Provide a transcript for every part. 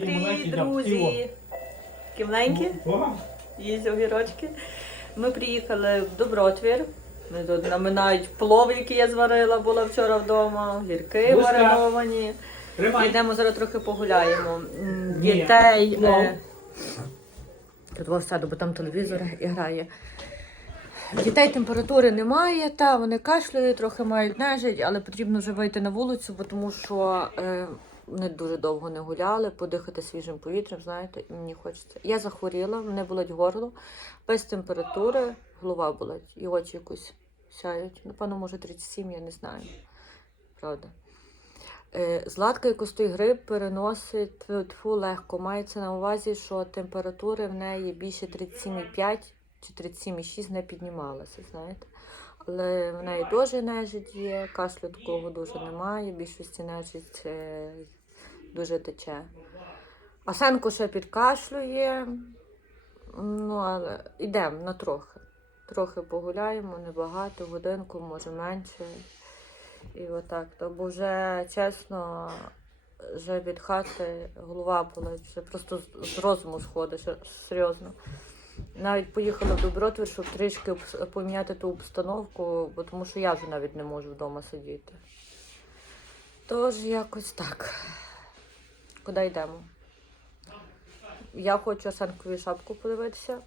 Привіт, друзі! Кимленькі? Їсть огірочки. Ми приїхали в Добротвір. Ми тут наминають плов, який я зварила, була вчора вдома, гірки мариновані. Йдемо зараз трохи погуляємо. Дітей. Е, Тут в саду, бо там телевізор і грає. Дітей температури немає, та вони кашляють, трохи мають нежить, але потрібно вже вийти на вулицю, бо тому що е, вони дуже довго не гуляли, подихати свіжим повітрям, знаєте, і мені хочеться. Я захворіла, мене болить горло, без температури, голова болить і очі якось сяють. Напевно, може 37, я не знаю. Правда. Е, Златка якось той грип переносить тьфу, легко. Мається на увазі, що температури в неї більше 37,5 чи 37,6 не піднімалася, знаєте. Але в неї дуже нежить є, кашлю такого дуже немає, більшості нежить е, дуже тече. Асенко ще підкашлює, ну але йдемо на трохи. Трохи погуляємо, небагато, годинку, може менше. І отак. То бо вже чесно, вже від хати голова болить, вже просто з розуму сходиш, серйозно. Навіть поїхала в Добротвір, щоб трішки поміняти ту обстановку, бо тому що я вже навіть не можу вдома сидіти. Тож якось так. Куди йдемо? Я хочу Арсенкові шапку подивитися,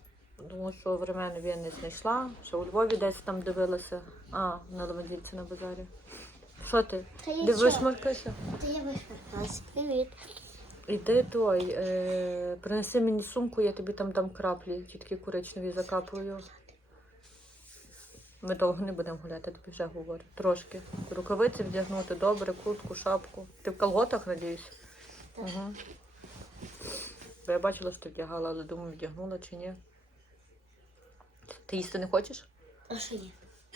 тому що времени я не знайшла. Ще у Львові десь там дивилася. А, на Левандільці на базарі. Що ти? Та я Дивиш, що? Маркися? Та я. Привіт. І ти той, е, принеси мені сумку, я тобі там дам краплі, ті такі коричневі закапую. Ми довго не будемо гуляти, тобі вже говорю. Трошки. Рукавиці вдягнути добре, куртку, шапку. Ти в колготах, надіюсь? Угу. Бо я бачила, що ти вдягала, але думаю, вдягнула чи ні. Ти їсти не хочеш? А що є?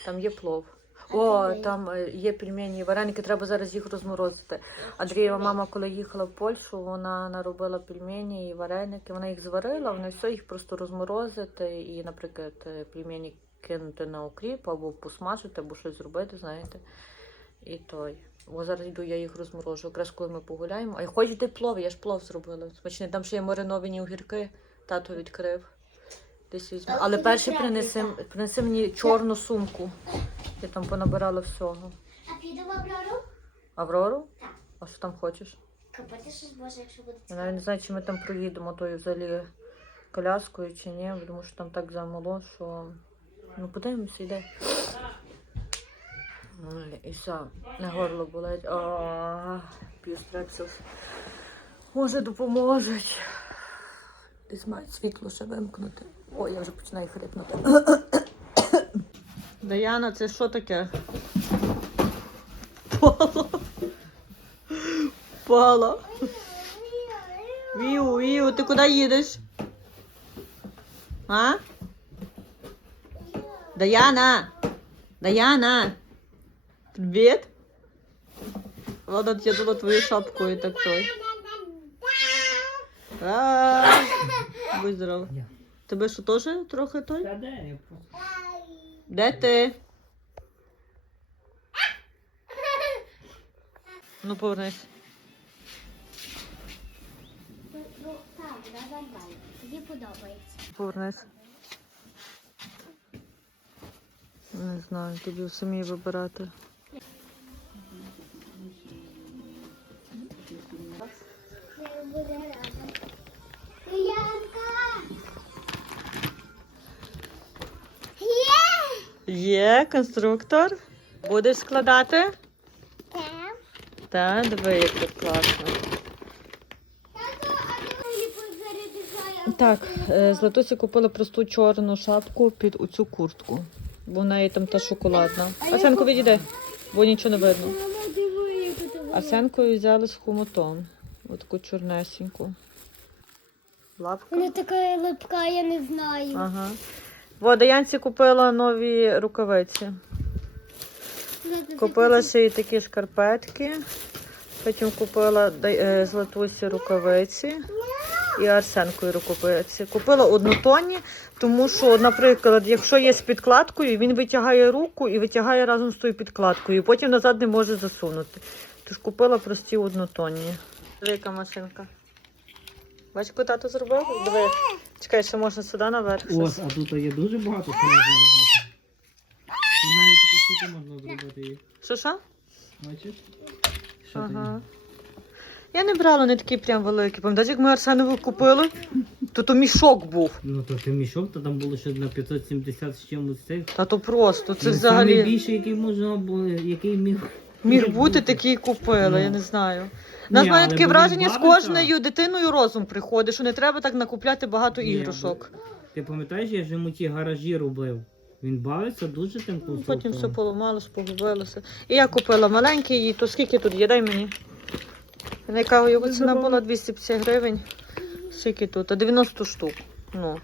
Там є плов. О, там е, є пельмені вареники, треба зараз їх розморозити. Андрієва мама, коли їхала в Польщу, вона наробила пельмені і вареники. Вона їх зварила, вони все їх просто розморозити і, наприклад, е, пельмені кинути на окріп або посмажити, або щось зробити, знаєте. І той. Бо зараз йду, я їх розморожу. Якраз коли ми погуляємо. А я хочу плов, я ж плов зробила. Смачний. Там ще є мариновані огірки, тато відкрив. Десь візьму. Але перше принеси, принеси мені чорну сумку. Я там понабирала всього. А піду в Аврору? Аврору? Так. А що там хочеш? Купити щось боже, якщо буде Я цікаво. навіть не знаю, чи ми там проїдемо тою взагалі коляскою чи ні, тому що там так замало, що. Ну, подивимося, йде. Ой, І все, на горло болить. А, п'ю. Може, допоможуть. Десь мають світло ще вимкнути. Ой, я вже починаю хрипнути. Даяна, це що таке? Пала. Пала. Віу, Віу, ти куди їдеш? А? Даяна! Даяна! Привіт! Ладно, я дала твою шапку і так той. А, Будь здорова. Тебе що теж трохи той? Та де я просто. Де ти? Ну, повернись. Так, давай, давай. Тобі подобається. Повернись. Не знаю, тобі самі вибирати. Буде рада. Є! Конструктор. Будеш складати? Так. Так, диви, як тут класно. Так, е, Златусі купила просту чорну шапку під оцю куртку. Бо в неї там та шоколадна. Арсенко, відійди, бо нічого не видно. Яка ти Арсенкою взяли з хомутом. Отаку чорнесеньку. Лапка. Вона така липка, я не знаю. Ага. Вода Янці купила нові рукавиці. Купила ще й такі шкарпетки. Потім купила е, Златусі рукавиці і Арсенкою рукавиці. Купила однотонні, тому що, наприклад, якщо є з підкладкою, він витягає руку і витягає разом з тою підкладкою. І потім назад не може засунути. Тож купила прості однотонні. Велика машинка. Бачиш, яку тато зробив? Диви. Чекай, ще можна сюди наверх. Ось, а тут є дуже багато що можна робити. Тут навіть таку штуку можна зробити їх. Що що? Бачиш? Що Ага. Я не брала, не такі прям великі. Пам'ятаєш, як ми Арсенову купили? То то мішок був. Ну то ти мішок, то там було ще на 570 з чимось цих. Та то просто. Це Ну, взагалі Найбільший, який можна було, який міг. Міг бути, такий купили, я не знаю. У Нас Ні, має але таке враження, з кожною дитиною розум приходить, що не треба так накупляти багато Ні, іграшок. Ти пам'ятаєш, я ж йому ті гаражі робив. Він бавиться дуже тим Потім все поламалось, погубилося. І я купила маленький, і то скільки тут є, дай мені. Яка його ціна була 250 гривень. Скільки тут? А 90 штук. Ну.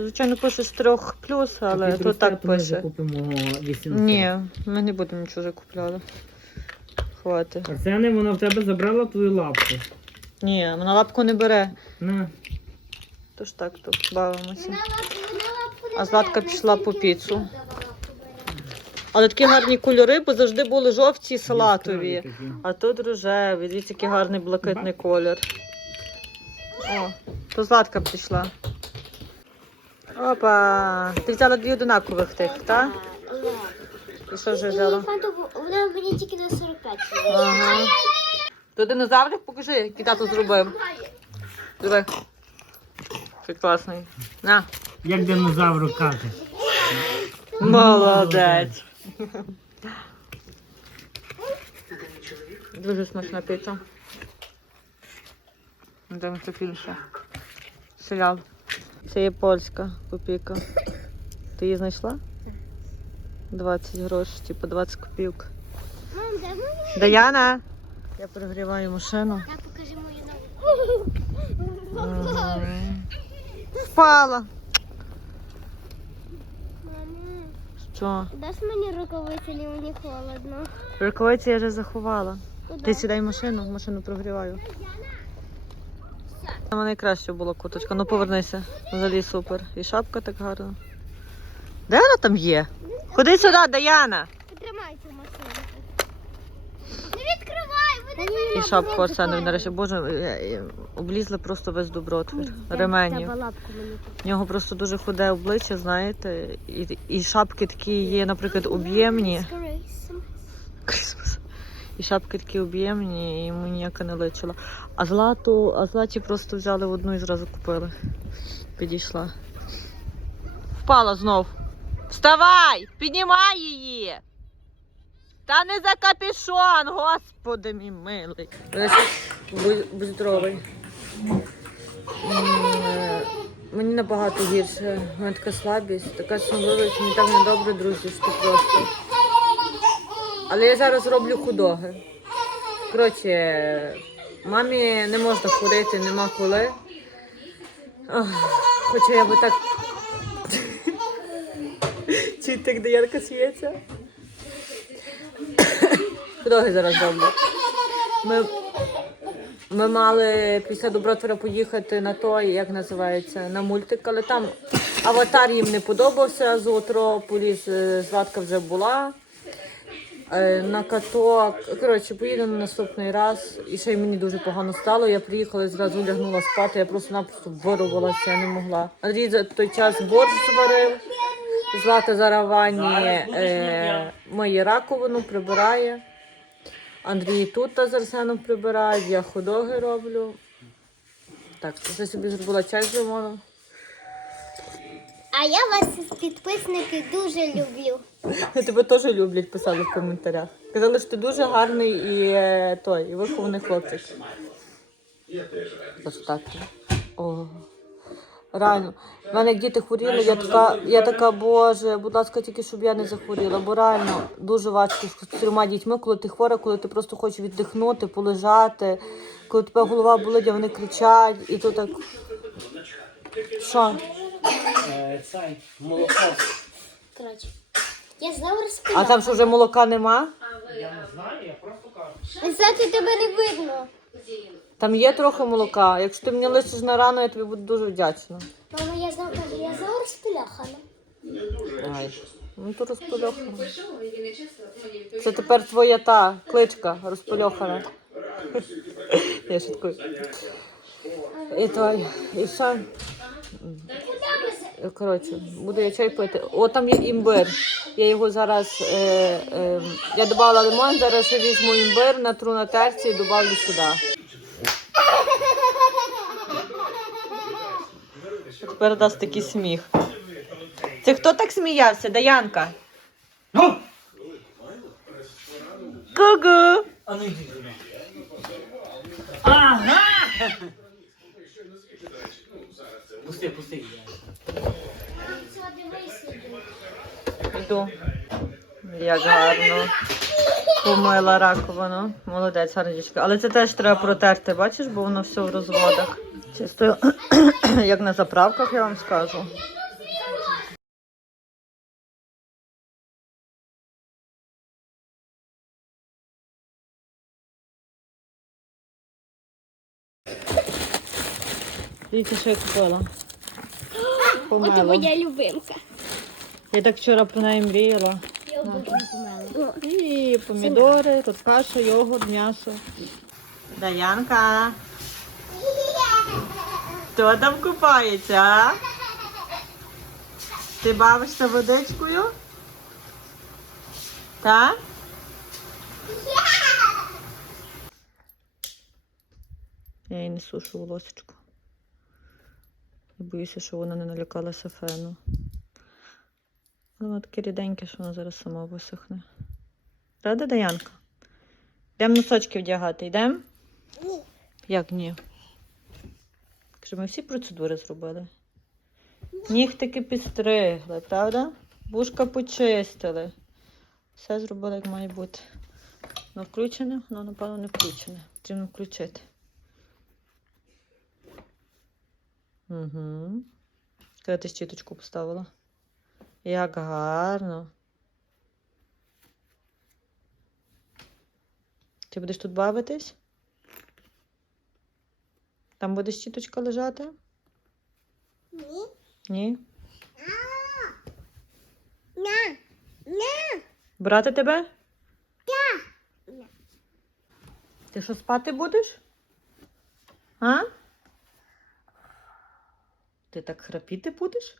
Звичайно, пише з трьох плюс, але тут так проспект ми пише. 800. Ні, ми не будемо нічого вже купляти. Хватить. Арсене, вона в тебе забрала твою лапку. Ні, вона лапку не бере. На. Тож так тут бавимося. Не А Златка пішла по піцу. Але такі гарні кольори, бо завжди були жовті і салатові. А тут рожевий, дивіться, який гарний блакитний колір. О, то Златка прийшла. Опа! Ти взяла дві одинакових тих, так? І що вже взяла? вона мені тільки на 45. Ага. То динозаврик покажи, який тато зробив. Диви. Який класний. На. Як динозавру каже. Молодець. Дуже смачна піца. Дивимося фільм ще. Серіал. Це є польська копійка. Ти її знайшла? 20 грошей, типу 20 копійок. Мам, дай мені. Даяна! Я перегріваю машину. На, покажи мою нову. Впала. Мама, Що? даш мені рукавиці, мені холодно. Рукавиці я вже заховала. Куди? Ти сідай в машину, машину прогріваю. Саме найкраще була куточка. Ну повернися. Взагалі супер. І шапка так гарна. Де вона там є? Ходи сюди, Даяна! Потримай цю машину. Не відкривай, вони І шапку Арсенові нарешті. Боже, е, просто весь добротвір. Ременів. В нього просто дуже худе обличчя, знаєте, і, і шапки такі є, наприклад, об'ємні. Крисмас. І шапки такі об'ємні, і йому ніяка не личила. А злату, а златі просто взяли одну і зразу купили. Підійшла. Впала знов. Вставай! Піднімай її! Та не за капюшон, господи мій милий. Будь, здоровий. Мені набагато гірше. Мене така слабість, така сонливість, мені так недобре, друзі, що просто. Але я зараз роблю худоги. Коротше, мамі не можна хворити, нема коли. Ах, Хоча я би так. Чуєте, як Даянка сміється? Худоги зараз роблю. Ми, ми мали після Добротвора поїхати на той, як називається, на мультик, але там аватар їм не подобався, Зоотрополіс, е, Златка вже була. Е, На каток. Коротше, поїду на наступний раз. І ще й мені дуже погано стало. Я приїхала і зразу лягнула спати. Я просто-напросто вирвалася, я не могла. Андрій за той час борщ зварив. Злата зараз ванні е, миє раковину, прибирає. Андрій тут та з Арсеном прибирає, я ходоги роблю. Так, це собі зробила чай з лимоном. А я вас, підписники, дуже люблю. Тебе теж люблять, писали в коментарях. Казали, що ти дуже гарний і е, той, і вихований хлопчик. Ось. О. Реально. В мене як діти хворіли, я така, я така, боже, будь ласка, тільки щоб я не захворіла, бо реально дуже важко з трьома дітьми, коли ти хвора, коли ти просто хочеш віддихнути, полежати, коли тебе голова болить, а вони кричать, і то так. Що? Цай, молоко. Коротше, я знову А там що вже молока нема? Я не знаю, я просто кажу. Знаєте, тебе не видно. Там є трохи молока. Якщо ти мені лишиш на рану, я тобі буду дуже вдячна. Мама, я знову кажу, я знову розпиляхана. Ай. Ну то розпольохана. Це тепер твоя та кличка розпольохана. Я шуткую. І той, і що? Коротше, буду я чай пити. О, там є імбир. Я його зараз. Е, е, я додала лимон, зараз я візьму імбир, натру на терці і додавлю сюди. Тепер дасть такий сміх. Це хто так сміявся? Даянка? Ку-ку! А ну йди. Ага! Пусти, пусти. її. Йду. Як гарно. Помила раковину. Молодець, гарна дівчинка. Але це теж треба протерти, бачиш, бо воно все в розводах. Чисто як на заправках, я вам скажу. Дивіться, що я купила. От Помила. моя любимка. Я так вчора про неї мріяла. Я обожнюю помела. І помідори, тут каша, йогурт, м'ясо. Даянка. Хто там купається, а? Ти бавишся водичкою? Так? Я їй не сушу волосечку. Я боюся, що вона не налякалася фену. Воно таке ріденьке, що воно зараз само висохне. Правда, Даянка? Йдемо носочки вдягати, йдемо? Ні. Як ні? Якщо ми всі процедури зробили. Нігтики підстригли, правда? Вушка почистили. Все зробили, як має бути. Воно включене, воно, напевно, не включене. Потрібно включити. Угу. Коли ти щіточку поставила? Як гарно. Ти будеш тут бавитись? Там буде щіточка лежати? Ні. Ні? На. На. Брати тебе? Так. Ти що спати будеш? А? Ти так храпіти будеш?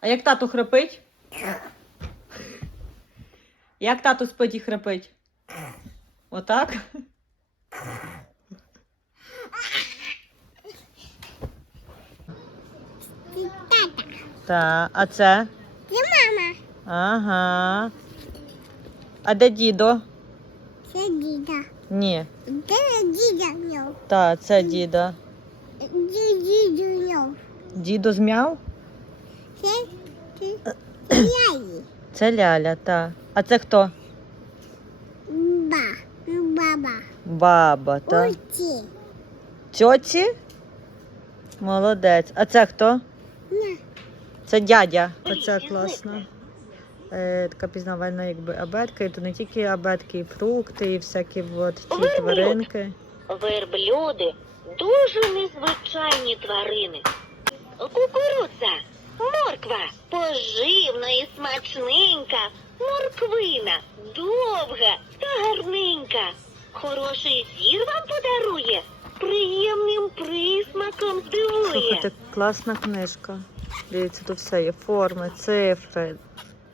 А як тато храпить? Як тато спить і храпить? Отак? Тата. Так, а це? Це мама. Ага. А де дідо? Це діда. Ні. Це діда в нього. Та, це діда. Ді- Діду в нього. Дідо змяв? Це, це, це яї. Це ляля, та. А це хто? Ба. Баба. Баба, та. Оці. Тьоці? Молодець. А це хто? На. Це дядя. Оце класно. Е, така пізнавальна якби абетка. І то не тільки абетки, і фрукти, і всякі от ті тваринки. Верблюди дуже незвичайні тварини. Кукурудза, морква, поживна і смачненька, морквина, довга та гарненька. Хороший зір вам подарує, приємним присмаком здивує. Слухайте, класна книжка. Дивіться, тут все є форми, цифри.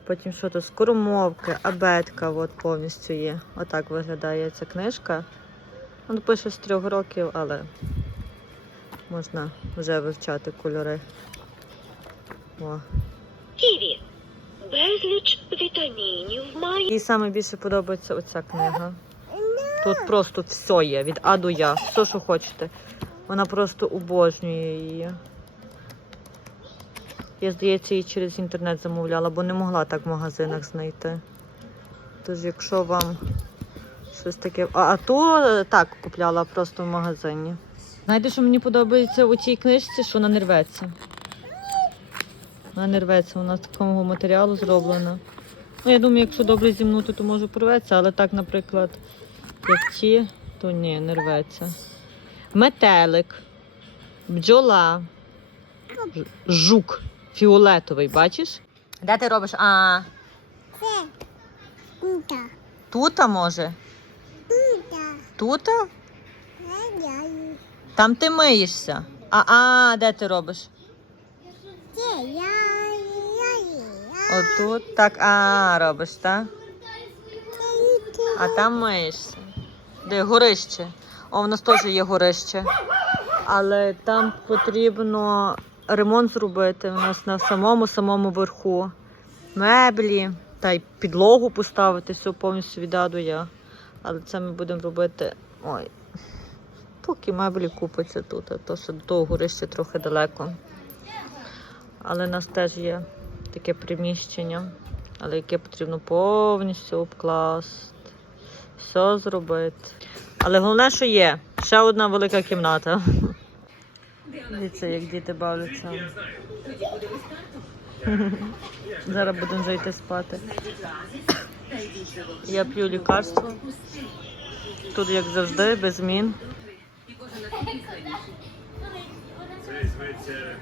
Потім що тут скоромовки, абетка от повністю є. Отак виглядає ця книжка. Він пише з трьох років, але можна вже вивчати кольори. О. Ківі. Безліч вітамінів має. Їй саме більше подобається оця книга. Тут просто все є, від А до Я, все, що хочете. Вона просто обожнює її. Я, здається, її через інтернет замовляла, бо не могла так в магазинах знайти. Тож, якщо вам щось таке. А, а то е, так купляла просто в магазині. Знаєте, що мені подобається у цій книжці, що вона не рветься. Вона не рветься, вона з такого матеріалу зроблена. Ну, я думаю, якщо добре зімнути, то може порветься, але так, наприклад, як ті, то ні, не рветься. Метелик, бджола, жук фіолетовий, бачиш? Де ти робиш? А, Це. Тута. тута може? Тута. Тута? Там ти миєшся. А, а де ти робиш? Отут. Так, а, робиш, так? А там миєшся. Де горище. О, в нас теж є горище. Але там потрібно ремонт зробити. У нас на самому самому верху. Меблі та й підлогу поставити, все повністю від А до Я. Але це ми будемо робити. Ой. Поки меблі купиться тут, то що до горища трохи далеко. Але в нас теж є таке приміщення, але яке потрібно повністю обкласти, все зробити. Але головне, що є ще одна велика кімната. Дивіться, як діти бавляться. Зараз будемо вже йти спати. Я п'ю лікарство. Тут, як завжди, без змін. Це зветься